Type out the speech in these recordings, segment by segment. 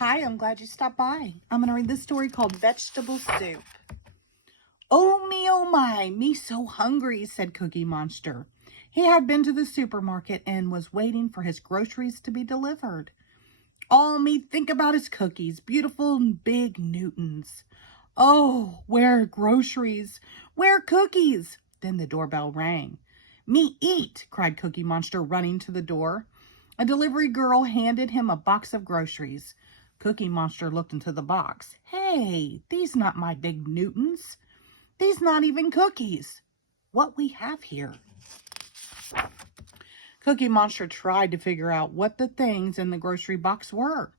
Hi, I'm glad you stopped by. I'm going to read this story called Vegetable Soup. Oh my, me so hungry, said Cookie Monster. He had been to the supermarket and was waiting for his groceries to be delivered. All me think about is cookies, beautiful and big Newtons. Oh, where groceries? Where cookies? Then the doorbell rang. Me eat, cried Cookie Monster, running to the door. A delivery girl handed him a box of groceries. Cookie Monster looked into the box. Hey, these not my big Newtons. These not even cookies. What we have here? Cookie Monster tried to figure out what the things in the grocery box were.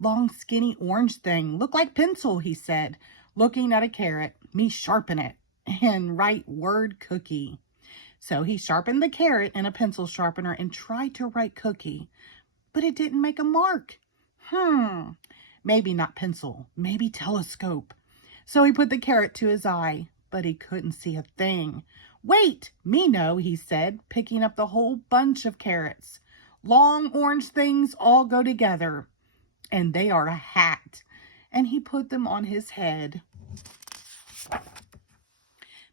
Long, skinny orange thing. Look like pencil, he said, looking at a carrot. Me sharpen it and write word cookie. So he sharpened the carrot in a pencil sharpener and tried to write cookie, but it didn't make a mark. Maybe not pencil, maybe telescope. So he put the carrot to his eye, but he couldn't see a thing. Wait, me know, he said, picking up the whole bunch of carrots. Long orange things all go together, and they are a hat. And he put them on his head.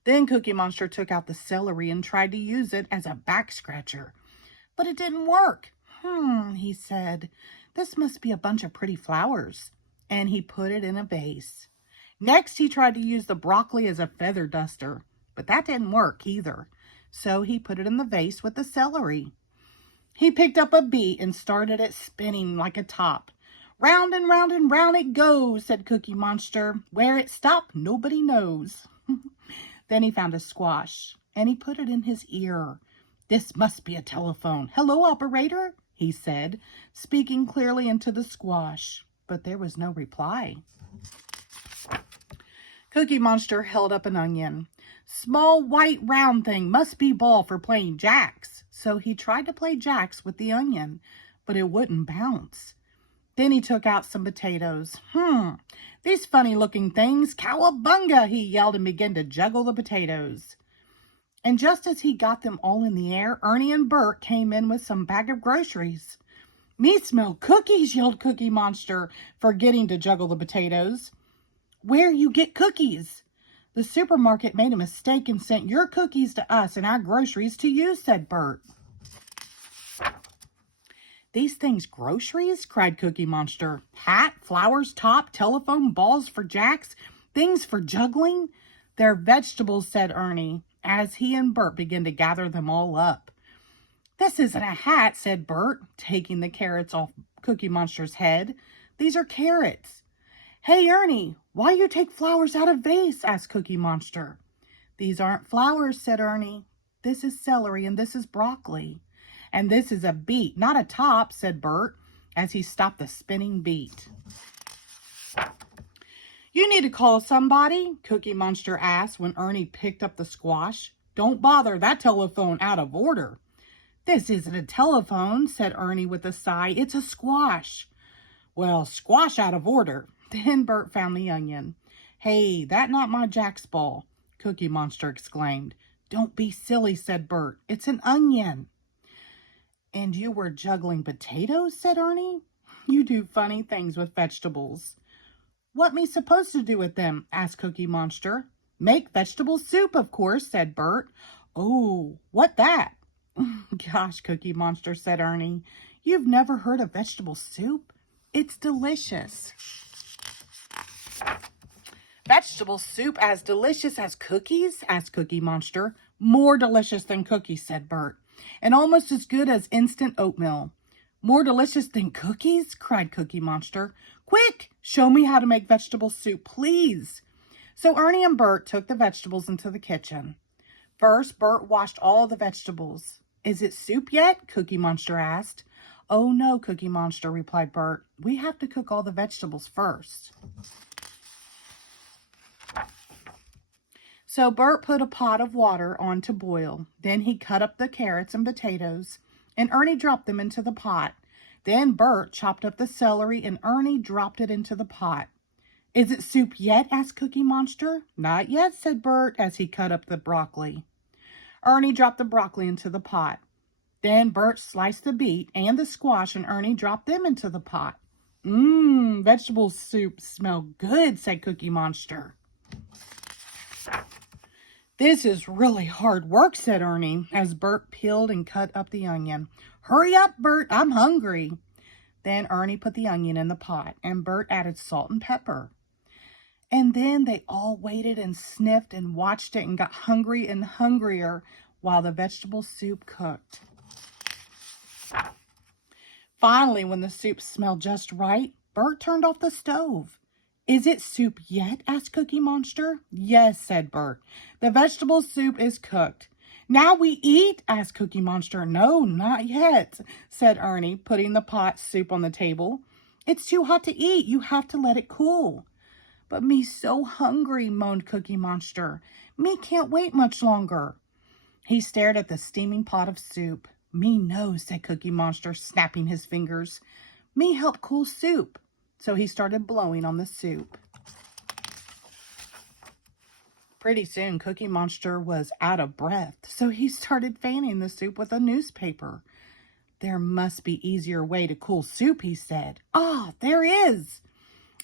Then Cookie Monster took out the celery and tried to use it as a back scratcher. But it didn't work. He said, this must be a bunch of pretty flowers. And he put it in a vase. Next, he tried to use the broccoli as a feather duster, but that didn't work either. So he put it in the vase with the celery. He picked up a beet and started it spinning like a top. Round and round and round it goes, said Cookie Monster. Where it stopped, nobody knows. Then he found a squash, and he put it in his ear. This must be a telephone. Hello, operator, he said, speaking clearly into the squash. But there was no reply. Cookie Monster held up an onion. Small, white, round thing must be ball for playing jacks. So he tried to play jacks with the onion, but it wouldn't bounce. Then he took out some potatoes. These funny-looking things, cowabunga, he yelled and began to juggle the potatoes. And just as he got them all in the air, Ernie and Bert came in with some bag of groceries. Me smell cookies, yelled Cookie Monster, forgetting to juggle the potatoes. Where you get cookies? The supermarket made a mistake and sent your cookies to us and our groceries to you, said Bert. These things groceries? Cried Cookie Monster. Hat, flowers, top, telephone, balls for jacks, things for juggling? They're vegetables, said Ernie, as he and Bert began to gather them all up. This isn't a hat, said Bert, taking the carrots off Cookie Monster's head. These are carrots. Hey, Ernie, why you take flowers out of vase? Asked Cookie Monster. These aren't flowers, said Ernie. This is celery and this is broccoli. And this is a beet, not a top, said Bert, as he stopped the spinning beet. You need to call somebody, Cookie Monster asked when Ernie picked up the squash. Don't bother, that telephone out of order. This isn't a telephone, said Ernie with a sigh. It's a squash. Well, squash out of order. Then Bert found the onion. Hey, that not my Jack's ball, Cookie Monster exclaimed. Don't be silly, said Bert. It's an onion. And you were juggling potatoes, said Ernie. You do funny things with vegetables. What me supposed to do with them? Asked Cookie Monster. Make vegetable soup, of course, said Bert. Oh, what that? Gosh, Cookie Monster, said Ernie. You've never heard of vegetable soup? It's delicious. Vegetable soup as delicious as cookies? Asked Cookie Monster. More delicious than cookies, said Bert. And almost as good as instant oatmeal. More delicious than cookies? Cried Cookie Monster. Quick, show me how to make vegetable soup, please. So Ernie and Bert took the vegetables into the kitchen. First, Bert washed all the vegetables. Is it soup yet? Cookie Monster asked. Oh no, Cookie Monster, replied Bert. We have to cook all the vegetables first. So Bert put a pot of water on to boil. Then he cut up the carrots and potatoes, and Ernie dropped them into the pot. Then Bert chopped up the celery, and Ernie dropped it into the pot. Is it soup yet? Asked Cookie Monster. Not yet, said Bert, as he cut up the broccoli. Ernie dropped the broccoli into the pot. Then Bert sliced the beet and the squash, and Ernie dropped them into the pot. vegetable soup smell good, said Cookie Monster. This is really hard work, said Ernie, as Bert peeled and cut up the onion. Hurry up, Bert, I'm hungry. Then Ernie put the onion in the pot, and Bert added salt and pepper. And then they all waited and sniffed and watched it and got hungry and hungrier while the vegetable soup cooked. Finally, when the soup smelled just right, Bert turned off the stove. Is it soup yet? Asked Cookie Monster. Yes, said Bert. The vegetable soup is cooked. Now we eat? Asked Cookie Monster. No, not yet, said Ernie, putting the pot soup on the table. It's too hot to eat. You have to let it cool. But me's so hungry, moaned Cookie Monster. Me can't wait much longer. He stared at the steaming pot of soup. Me knows, said Cookie Monster, snapping his fingers. Me help cool soup. So he started blowing on the soup. Pretty soon, Cookie Monster was out of breath, so he started fanning the soup with a newspaper. There must be easier way to cool soup, he said. Ah, there is.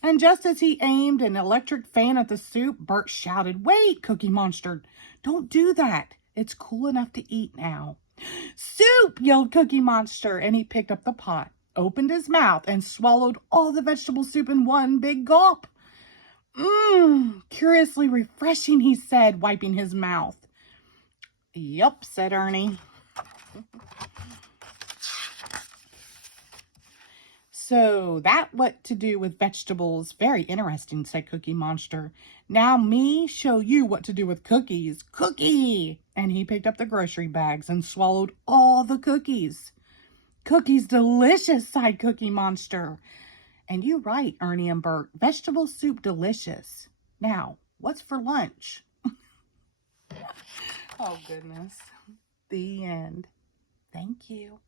And just as he aimed an electric fan at the soup, Bert shouted, Wait, Cookie Monster, don't do that. It's cool enough to eat now. Soup, yelled Cookie Monster, and he picked up the pot, opened his mouth, and swallowed all the vegetable soup in one big gulp. Curiously refreshing, he said, wiping his mouth. Yup, said Ernie. So that what to do with vegetables. Very interesting, said Cookie Monster. Now me show you what to do with cookies. Cookie! And he picked up the grocery bags and swallowed all the cookies. Cookies delicious, sighed Cookie Monster. And you right, Ernie and Bert. Vegetable soup delicious. Now, what's for lunch? Oh, goodness. The end. Thank you.